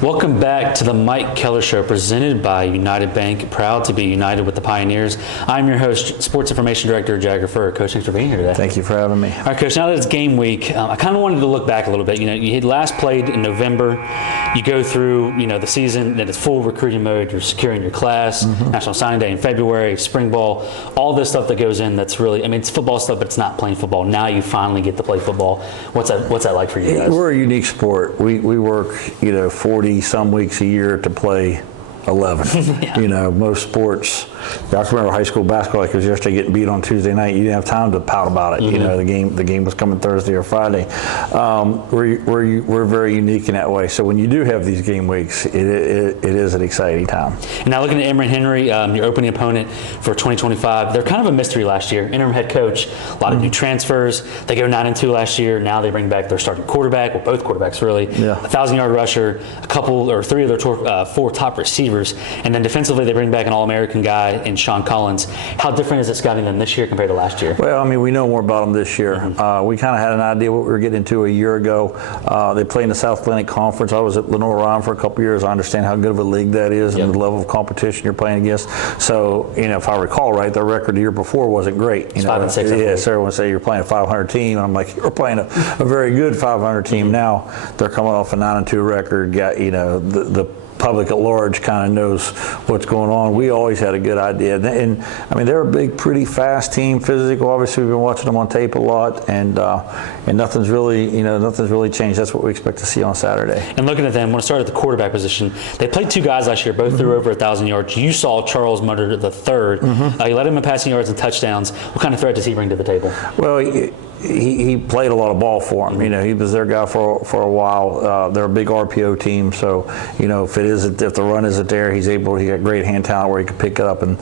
Welcome back to the Mike Kellar Show, presented by United Bank. Proud to be united with the Pioneers. I'm your host, Sports Information Director Jagger Furr. Coach, thanks for being here today. Thank you for having me. All right, Coach, now that it's game week, I kind of wanted to look back a little bit. You know, you had last played in November. You go through, the season, then it's full recruiting mode. You're securing your class, National Signing Day in February, spring ball, all this stuff that goes in that's really, it's football stuff, but it's not playing football. Now you finally get to play football. What's that like for you guys? We're a unique sport. We work, 40 some weeks a year to play 11. Yeah. Most sports, I remember high school basketball, like it was yesterday, getting beat on Tuesday night. You didn't have time to pout about it. The game was coming Thursday or Friday. We're very unique in that way. So when you do have these game weeks, it is an exciting time. And now looking at Emory Henry, your opening opponent for 2025, they're kind of a mystery last year. Interim head coach, a lot of new transfers. They go 9-2 last year. Now they bring back their starting quarterback, well, both quarterbacks really, 1,000-yard rusher, a couple or three of their four top receivers. And then defensively, they bring back an All-American guy in Sean Collins. How different is it scouting them this year compared to last year? Well, we know more about them this year. We kind of had an idea what we were getting into a year ago. They play in the South Atlantic Conference. I was at Lenore-Ryan for a couple years. I understand how good of a league that is and the level of competition you're playing against. So, if I recall right, their record the year before wasn't great. 5-6. Yeah, so everyone say you're playing a 500 team. I'm like, you're playing a very good 500 team. Now they're coming off a 9-2 record. Got the public at large kind of knows what's going on. We always had a good idea, and they're a big, pretty fast team, physical. Obviously, we've been watching them on tape a lot, and nothing's really changed. That's what we expect to see on Saturday. And looking at them, I want to start at the quarterback position. They played two guys last year, both threw over 1,000 yards. You saw Charles Mutter the third. You led him in passing yards and touchdowns. What kind of threat does he bring to the table? Well, he played a lot of ball for him. He was their guy for a while. They're a big RPO team, so if the run isn't there, he got great hand talent where he can pick it up and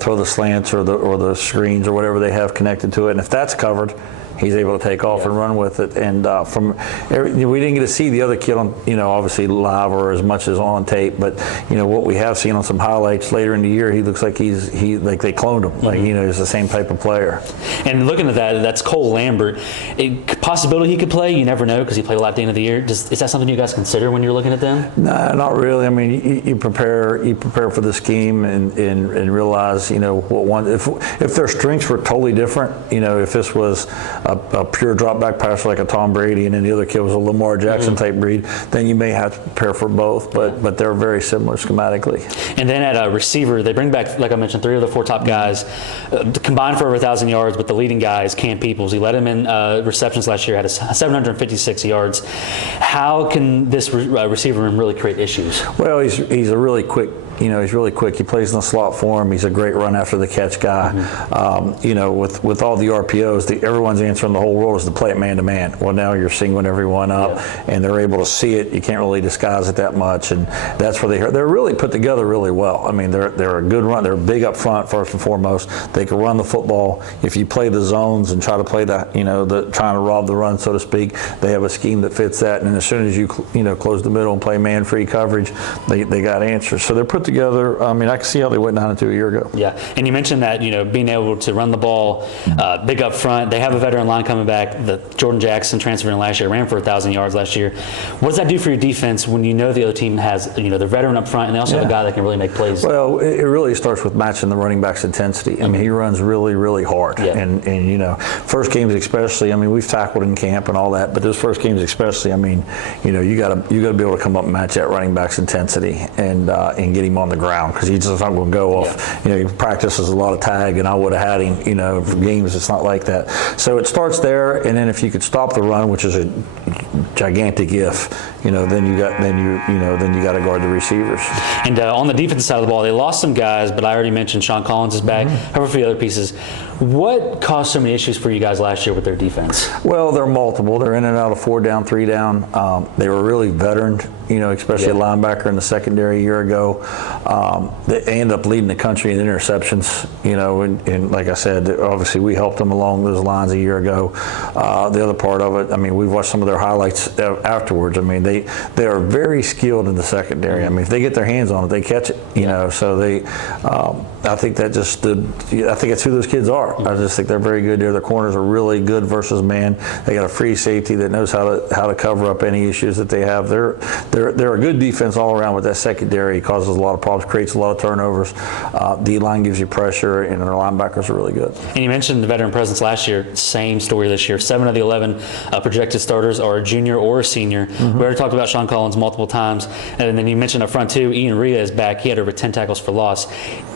throw the slants or the screens or whatever they have connected to it. And if that's covered, he's able to take off and run with it. And we didn't get to see the other kid on, obviously live or as much as on tape. But what we have seen on some highlights later in the year, he looks like like they cloned him. He's the same type of player. And looking at that's Cole Lambert. Possibility he could play, you never know because he played a lot at the end of the year. Is that something you guys consider when you're looking at them? No, not really. You prepare for the scheme and realize if their strengths were totally different. If this was a pure drop back passer like a Tom Brady, and then the other kid was a Lamar Jackson type breed, then you may have to prepare for both. But they're very similar schematically. And then at a receiver, they bring back, like I mentioned, 3 of the 4 top guys, combined for over 1,000 yards. But the leading guy is Cam Peoples. He led him in receptions last year, had 756 yards. How can this receiver room really create issues? Well, he's a really quick. He's really quick. He plays in the slot for him. He's a great run after the catch guy. With all the RPOs, everyone's answer in the whole world is to play it man to man. Well, now you're singling everyone up, and they're able to see it. You can't really disguise it that much, and that's where they're really put together really well. They're a good run. They're big up front first and foremost. They can run the football. If you play the zones and try to play trying to rob the run, so to speak, they have a scheme that fits that. And as soon as you close the middle and play man-free coverage, they got answers. So they're put together. I can see how they went 9-2 a year ago. Yeah, and you mentioned that being able to run the ball, big up front. They have a veteran line coming back. The Jordan Jackson transferring last year ran for 1,000 yards last year. What does that do for your defense when the other team has their veteran up front and they also have a guy that can really make plays? Well, it really starts with matching the running back's intensity. He runs really, really hard, and first games especially. We've tackled in camp and all that, but those first games especially. You got to be able to come up and match that running back's intensity and get him on the ground because he's just not going to go off. He practices a lot of tag, and I would have had him. For games, it's not like that. So it starts there, and then if you could stop the run, which is a gigantic if, then you got to guard the receivers. And on the defensive side of the ball, they lost some guys, but I already mentioned Sean Collins is back. However, for the other pieces, what caused so many issues for you guys last year with their defense? Well, they're multiple. They're in and out of 4 down, 3 down. They were really veteran, especially a linebacker in the secondary a year ago. They ended up leading the country in interceptions, and like I said, obviously we helped them along those lines a year ago. The other part of it, we've watched some of their highlights afterwards. they are very skilled in the secondary. I mean, if they get their hands on it, they catch it. You know, so they. I think that just I think it's who those kids are. I just think they're very good there. Their corners are really good versus man. They got a free safety that knows how to cover up any issues that they have. They're a good defense all around with that secondary. It causes a lot of problems, creates a lot of turnovers. D-line gives you pressure, and their linebackers are really good. And you mentioned the veteran presence last year. Same story this year. 7 of the 11 projected starters are a junior or a senior. We already talked about Sean Collins multiple times. And then you mentioned up front, too, Ian Rhea is back. He had over 10 tackles for loss.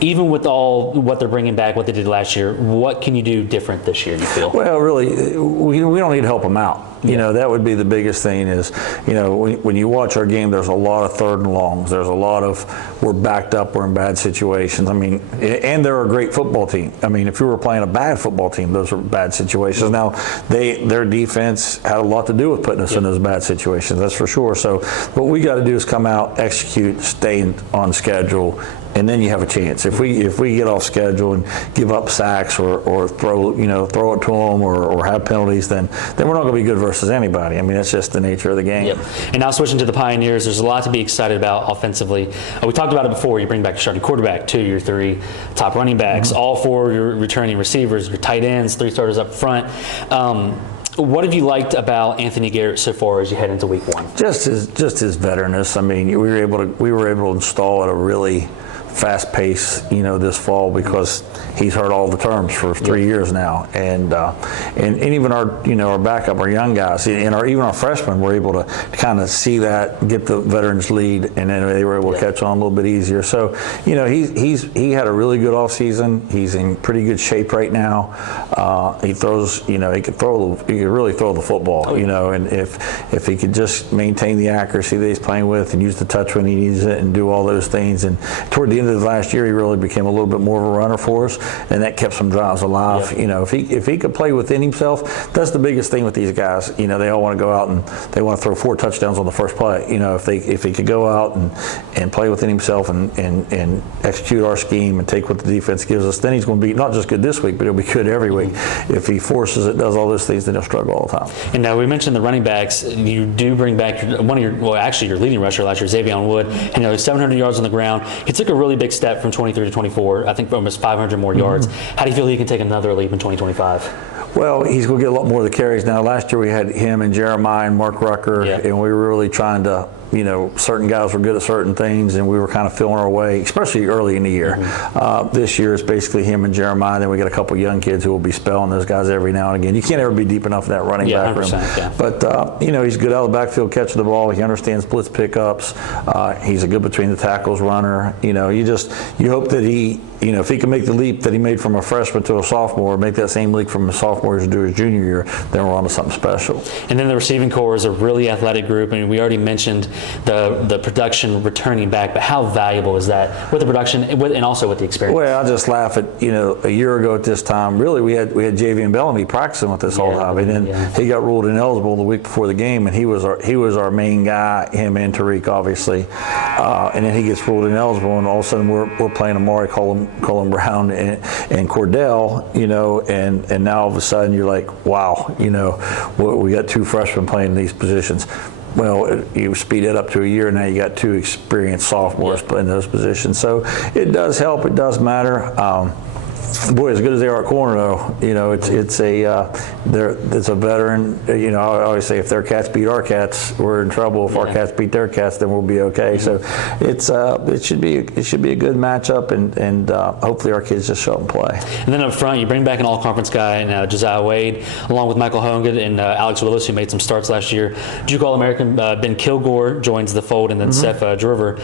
Even with all what they're bringing back, what they did last year, what can you do different this year, you feel? Well, really, we don't need to help them out. You know, that would be the biggest thing is, you know, when you watch our game, there's a lot of 3rd and longs. There's a lot of we're backed up, we're in bad situations. I mean, and they're a great football team. I mean, if you were playing a bad football team, those are bad situations. Now, their defense had a lot to do with putting us in those bad situations, that's for sure. So what we got to do is come out, execute, stay on schedule, and then you have a chance. If we get off schedule and give up sacks or throw it to them or have penalties, then we're not going to be good versus anybody. I mean, that's just the nature of the game. Yep. And now switching to the Pioneers, there's a lot to be excited about offensively. We talked about it before. You bring back your starting quarterback, 2, your 3 top running backs, all 4 your returning receivers, your tight ends, 3 starters up front. What have you liked about Anthony Garrett so far as you head into week 1? Just his veteranness. I mean, we were able to install at a really fast pace, you know, this fall because he's heard all the terms for 3 years now, and even our backup, our young guys, and even our freshmen were able to kind of see that, get the veterans lead, and then they were able to catch on a little bit easier. So, you know, he had a really good off season. He's in pretty good shape right now. He throws, you know, he could really throw the football, you know, and if he could just maintain the accuracy that he's playing with and use the touch when he needs it and do all those things, and toward the end of last year, he really became a little bit more of a runner for us, and that kept some drives alive. You know, if he could play within himself, that's the biggest thing with these guys. You know, they all want to go out and they want to throw 4 touchdowns on the first play. You know, if he could go out and play within himself and execute our scheme and take what the defense gives us, then he's going to be not just good this week, but he'll be good every week. If he forces it, does all those things, then he'll struggle all the time. And now we mentioned the running backs. You do bring back your leading rusher last year, Xavier Wood, and 700 yards on the ground. He took a really big step from 23 to 24. I think almost 500 more yards. How do you feel he can take another leap in 2025? Well, he's going to get a lot more of the carries now. Last year we had him and Jeremiah and Mark Rucker, and we were really trying to, you know, certain guys were good at certain things, and we were kind of feeling our way, especially early in the year. This year it's basically him and Jeremiah. Then we got a couple young kids who will be spelling those guys every now and again. You can't ever be deep enough in that running back room. But, you know, he's good out of the backfield catching the ball. He understands blitz pickups. He's a good between the tackles runner. You know, you hope that he, you know, if he can make the leap that he made from a freshman to a sophomore, make that same leap from a sophomore to his junior year, then we're on to something special. And then the receiving corps is a really athletic group. I mean, we already mentioned the production returning back, but how valuable is that with the production and also with the experience? Well, I just laugh at, you know, a year ago at this time, really we had Javian Bellamy practicing with us all the time, and then he got ruled ineligible the week before the game, and he was our main guy, him and Tariq obviously, and then he gets ruled ineligible, and all of a sudden we're playing Amari Colin Brown and Cordell, you know, and now all of a sudden you're like, wow, you know, we got 2 freshmen playing these positions. Well, you speed it up to a year, and now you got 2 experienced sophomores playing those positions. So it does help. It does matter. Boy, as good as they are at corner, though, you know, it's a veteran. You know, I always say if their cats beat our cats, we're in trouble. If our cats beat their cats, then we'll be okay. So it should be a good matchup, and hopefully our kids just show up and play. And then up front, you bring back an all-conference guy, and Josiah Wade, along with Michael Hogan and Alex Willis, who made some starts last year. Duke All-American Ben Kilgore joins the fold, and then Seth Driver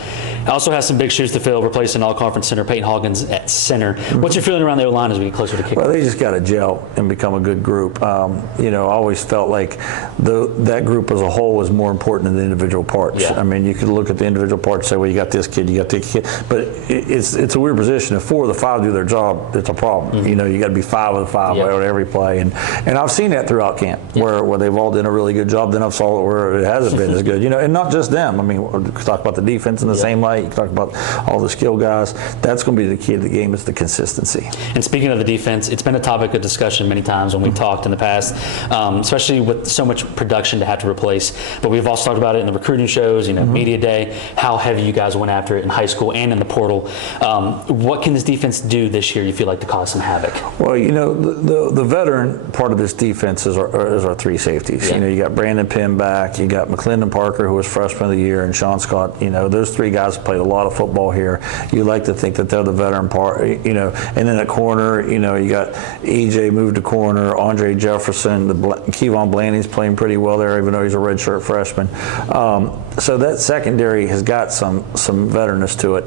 also has some big shoes to fill, replacing all-conference center Peyton Hawkins at center. What's your feeling around the line as we get closer to kickoff? Well, they just got to gel and become a good group. You know, I always felt like that group as a whole was more important than the individual parts. I mean, you could look at the individual parts and say, well, you got this kid, you got this kid. But it's a weird position. If 4 of the 5 do their job, it's a problem. You know, you got to be 5 of the 5 on every play. And I've seen that throughout camp where they've all done a really good job. Then I've saw it where it hasn't been as good. You know, and not just them. I mean, we talk about the defense in the same way. night. You talk about all the skill guys. That's going to be the key to the game, is the consistency. And speaking of the defense, it's been a topic of discussion many times when we talked in the past, especially with so much production to have to replace. But we've also talked about it in the recruiting shows, media day, how heavy you guys went after it in high school and in the portal. What can this defense do this year, you feel like, to cause some havoc? Well, the veteran part of this defense is our three safeties. Yeah. You got Brandon Penn back, you got McClendon Parker, who was freshman of the year, and Sean Scott. Those three guys played a lot of football here. You like to think that they're the veteran part, and then at corner, you got EJ moved to corner, Andre Jefferson, Kevon Blanding's playing pretty well there, even though he's a redshirt freshman. So that secondary has got some veteranness to it.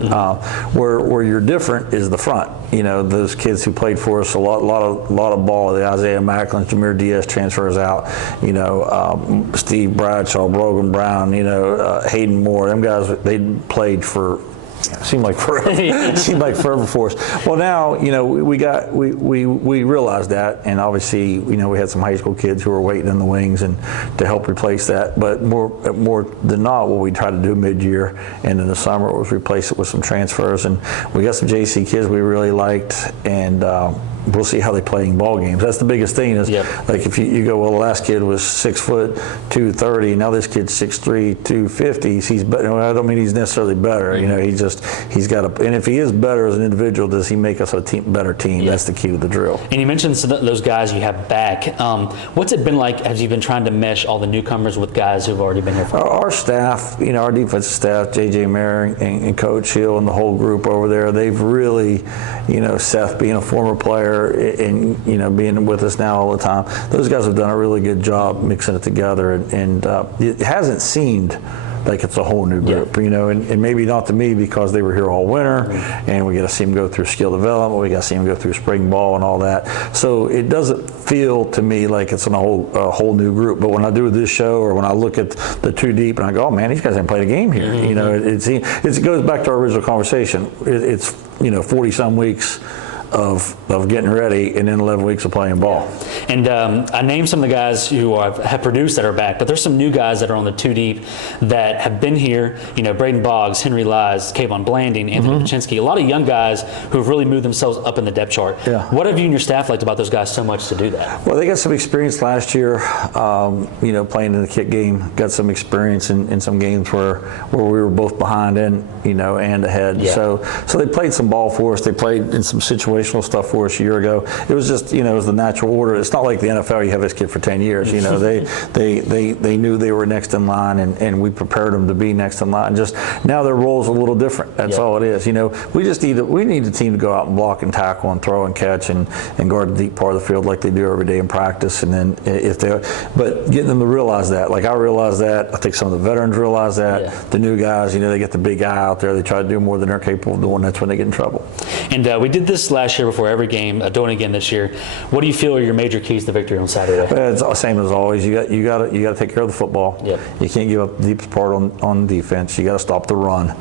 Where you're different is the front. Those kids who played for us a lot of ball. The Isaiah Macklin, Jameer Diaz transfers out. Steve Bradshaw, Brogan Brown. Hayden Moore. Them guys, they played for. Seemed like forever for us. Well, now we realized that, and obviously we had some high school kids who were waiting in the wings and to help replace that. But more than not, what we tried to do mid-year and in the summer was replace it with some transfers, and we got some JC kids we really liked, and we'll see how they play in ball games. That's the biggest thing is, like if you go, well, the last kid was 6 foot 230. Now this kid's 6'3", 250. He's better. I don't mean he's necessarily better. He's got a. And if he is better as an individual, does he make us a better team? That's the key to the drill. And you mentioned those guys you have back. What's it been like as you've been trying to mesh all the newcomers with guys who've already been here? Our staff, our defensive staff, JJ Mayer and Coach Hill and the whole group over there, they've really, Seth being a former player and being with us now all the time, those guys have done a really good job mixing it together, and it hasn't seemed like it's a whole new group, and maybe not to me because they were here all winter, and we got to see them go through skill development, we got to see them go through spring ball and all that. So it doesn't feel to me like it's a whole new group. But when I do this show, or when I look at the two deep, and I go, oh man, these guys haven't played a game here. It goes back to our original conversation. It's 40 some weeks of getting ready, and then 11 weeks of playing ball. And I named some of the guys who have produced that are back, but there's some new guys that are on the two deep that have been here. Braden Boggs, Henry Lies, Kayvon Blanding, Anthony Paczynski, a lot of young guys who have really moved themselves up in the depth chart. What have you and your staff liked about those guys so much to do that? Well, they got some experience last year, playing in the kick game. Got some experience in some games where we were both behind and ahead. So they played some ball for us. They played in some situational stuff for us a year ago. It was just, it was the natural order. It's not like the NFL, you have this kid for 10 years. They knew they were next in line, and we prepared them to be next in line. Just now their role's a little different. That's all it is. We need the team to go out and block and tackle and throw and catch and guard the deep part of the field like they do every day in practice. And then but getting them to realize that, like I realize that, I think some of the veterans realize that. The new guys, they get the big guy out there, they try to do more than they're capable of doing. That's when they get in trouble. And we did this last year before every game, doing it again this year. What do you feel are your major keys to victory on Saturday? It's the same as always. You got to take care of the football. You can't give up the deepest part on defense. You got to stop the run,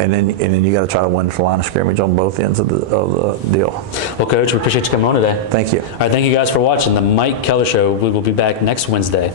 and then you got to try to win the line of scrimmage on both ends of the deal. Well, Coach, we appreciate you coming on today. Thank you. All right, thank you guys for watching the Mike Kellar Show. We will be back next Wednesday.